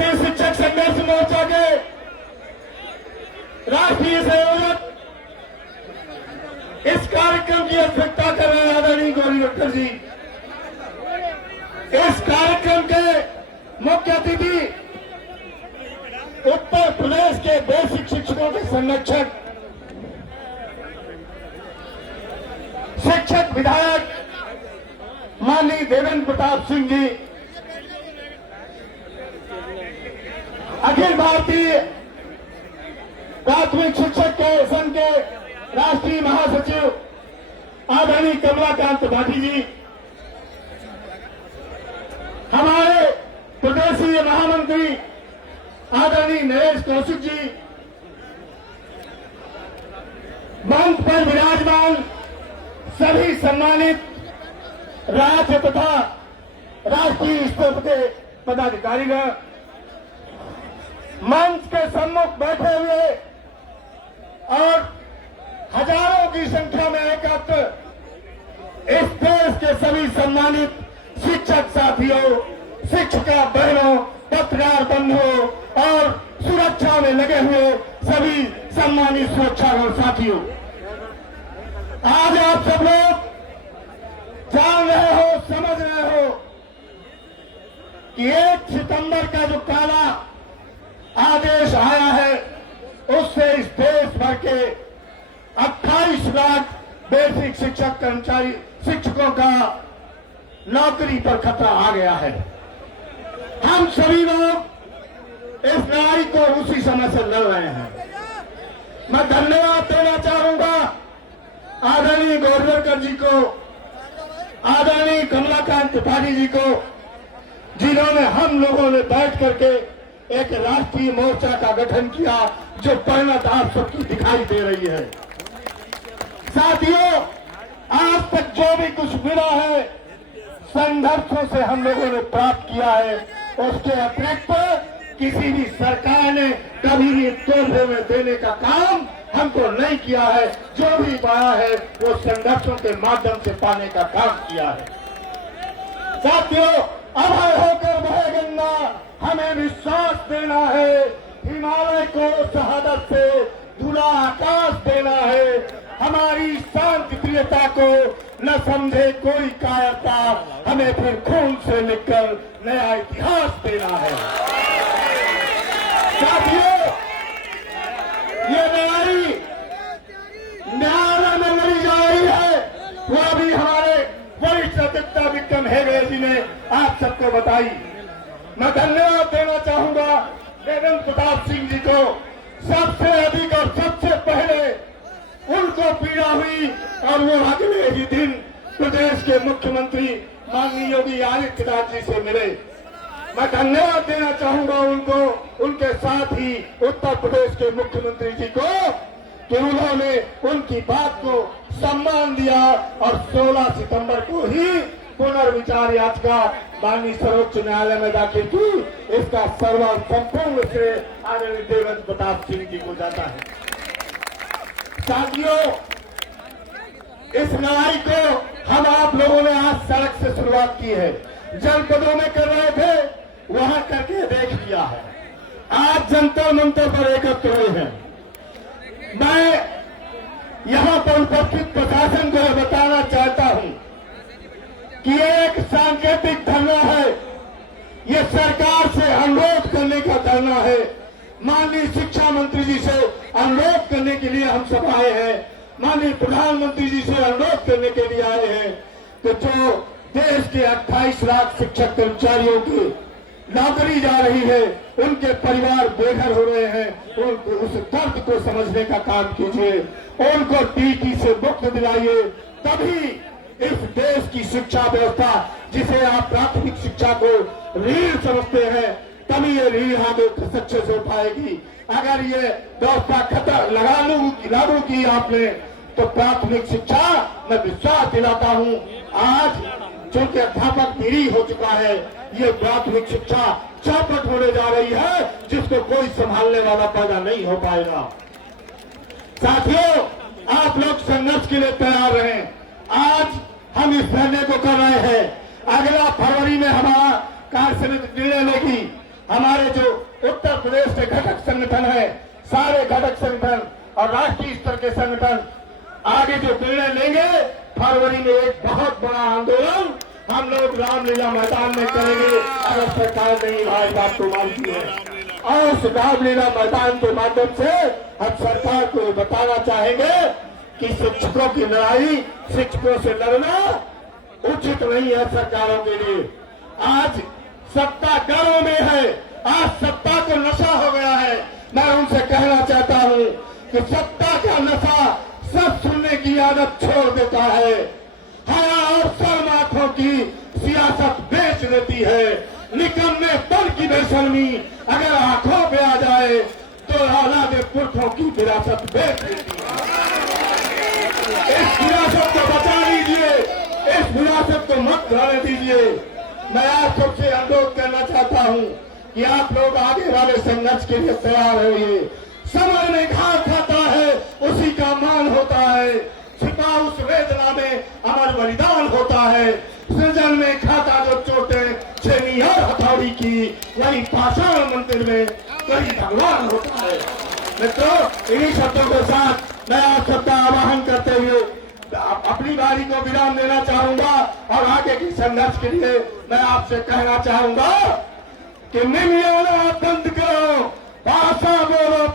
भारतीय शिक्षक संघर्ष मोर्चा के राष्ट्रीय संयोजक इस कार्यक्रम की अध्यक्षता कर रहे हैं आदरणीय गौरी डॉक्टर जी। इस कार्यक्रम के मुख्य अतिथि उत्तर प्रदेश के बेसिक शिक्षकों के संरक्षक शिक्षक विधायक माननीय देवेंद्र प्रताप सिंह जी, अखिल भारतीय प्राथमिक शिक्षक के संघ के राष्ट्रीय महासचिव आदरणीय कमलाकांत भाटी जी, हमारे प्रदेशीय महामंत्री आदरणीय नरेश कौशिक जी, मंच पर विराजमान सभी सम्मानित राज्य तथा राष्ट्रीय स्तर के पदाधिकारीगण, मंच के सम्मुख बैठे हुए और हजारों की संख्या में एकत्र इस देश के सभी सम्मानित शिक्षक साथियों, शिक्षिका बहनों, पत्रकार बंधुओं और सुरक्षा में लगे हुए सभी सम्मानित सुरक्षागण साथियों, आज आप सब लोग जान रहे हो, समझ रहे हो कि 1 सितंबर का जो काला आदेश आया है उससे इस देश भर के 28 लाख बेसिक शिक्षक कर्मचारी शिक्षकों का नौकरी पर खतरा आ गया है। हम सभी लोग इस लड़ाई को उसी समय से लड़ रहे हैं। मैं धन्यवाद देना चाहूंगा आदरणीय गौरवरकर जी को, आदरणीय कमलाकांत त्रिपाठी जी को, जिन्होंने हम लोगों ने बैठ करके एक राष्ट्रीय मोर्चा का गठन किया जो परिणत आप सबकी दिखाई दे रही है। साथियों, आज तक जो भी कुछ मिला है संघर्षों से हम लोगों ने प्राप्त किया है, उसके अतिरिक्त किसी भी सरकार ने कभी भी तोहफे में देने का काम हमको नहीं किया है। जो भी पाया है वो संघर्षों के माध्यम से पाने का काम किया है। साथियों, अभय होकर बहे गंगा, हमें विश्वास देना है, हिमालय को शहादत से धुला आकाश देना है, हमारी शांति प्रियता को न समझे कोई कायरता, हमें फिर खून से लिखकर नया इतिहास देना है। साथियों, ये लड़ाई न्यायालय में लड़ी जा रही है, वो अभी हमारे वरिष्ठ अधिवक्ता विक्रम हेगड़े जी ने आप सबको बताई। मैं धन्यवाद देना चाहूंगा देवेंद्र प्रताप सिंह जी को। सबसे अधिक और सबसे पहले उनको पीड़ा हुई और वो अगले ही दिन प्रदेश के मुख्यमंत्री माननीय योगी आदित्यनाथ जी से मिले। मैं धन्यवाद देना चाहूंगा उनको, उनके साथ ही उत्तर प्रदेश के मुख्यमंत्री जी को कि उन्होंने उनकी बात को सम्मान दिया और 16 सितंबर को ही पुनर्विचार याचिका माननीय सर्वोच्च न्यायालय में दाखिल की। इसका सर्व संपूर्ण से आदरणीय देवेंद्र प्रताप सिंह जी को जाता है। साथियों, इस लड़ाई को हम आप लोगों ने आज सड़क से शुरुआत की है, जनपदों में कर रहे थे, वहां करके देख लिया है, आज जंतर मंतर पर एकत्र हुए हैं। मैं यहां पर उपस्थित प्रशासन को बताना चाहता हूं कि एक सांकेतिक धरना है, ये सरकार से अनुरोध करने का धरना है। माननीय शिक्षा मंत्री जी से अनुरोध करने के लिए हम सब आए हैं, माननीय प्रधानमंत्री जी से अनुरोध करने के लिए आए हैं कि जो देश के 28 लाख शिक्षक कर्मचारियों की नौकरी जा रही है, उनके परिवार बेघर हो रहे हैं, उनको उस दर्द को समझने का काम कीजिए, उनको टीटी से मुक्त दिलाइए, तभी इस देश की शिक्षा व्यवस्था जिसे आप प्राथमिक शिक्षा को रीढ़ समझते हैं, तभी ये रीढ़ आगे अच्छे से उठाएगी। अगर ये व्यवस्था खतर लागू की आपने तो प्राथमिक शिक्षा, मैं विश्वास दिलाता हूं, आज चूंकि अध्यापक पीढ़ी हो चुका है, ये प्राथमिक शिक्षा चौपट होने जा रही है, जिसको कोई संभालने वाला पैदा नहीं हो पाएगा। साथियों, आप लोग संघर्ष के लिए तैयार रहें। आज हम इस धरने को कर रहे हैं, अगला फरवरी में हमारा कार्य समिति निर्णय लेगी, हमारे जो उत्तर प्रदेश के घटक संगठन है, सारे घटक संगठन और राष्ट्रीय स्तर के संगठन आगे जो निर्णय लेंगे, फरवरी में एक बहुत बड़ा आंदोलन हम लोग रामलीला मैदान में करेंगे अगर सरकार नहीं भाई बात को मानती है। और उस रामलीला मैदान के माध्यम से हम सरकार को बताना चाहेंगे कि शिक्षकों की लड़ाई, शिक्षकों से लड़ना उचित नहीं है सरकारों के लिए। आज सत्ता घरों में है, आज सत्ता को नशा हो गया है। मैं उनसे कहना चाहता हूं कि सत्ता का नशा सब सुनने की आदत छोड़ देता है। हया और शर्म आंखों की सियासत बेच देती है। निकम्मे पल की बेशर्मी अगर आंखों पे आ जाए तो औलाद पुरखों की विरासत बेच देती है। इस विरासत को बचा लीजिए, इस विरासत को मत रहने दीजिए। मैं आप सबसे अनुरोध करना चाहता हूं कि आप लोग आगे वाले संघर्ष के लिए तैयार होइए। समय में घात खाता है उसी का मान होता है, छिपा उस वेदना में अमर बलिदान होता है। सृजन में खाता जो चोटे छेनी और हथौड़ी की, वही पाषाण मंदिर में वही भगवान होता है। मित्रों, इन्हीं शब्दों के साथ मैं आप सबका आह्वान करते हुए अपनी बारी को विराम देना चाहूंगा और आगे की संघर्ष के लिए मैं आपसे कहना चाहूंगा कि निमियाना बंद करो, भाषा बोलो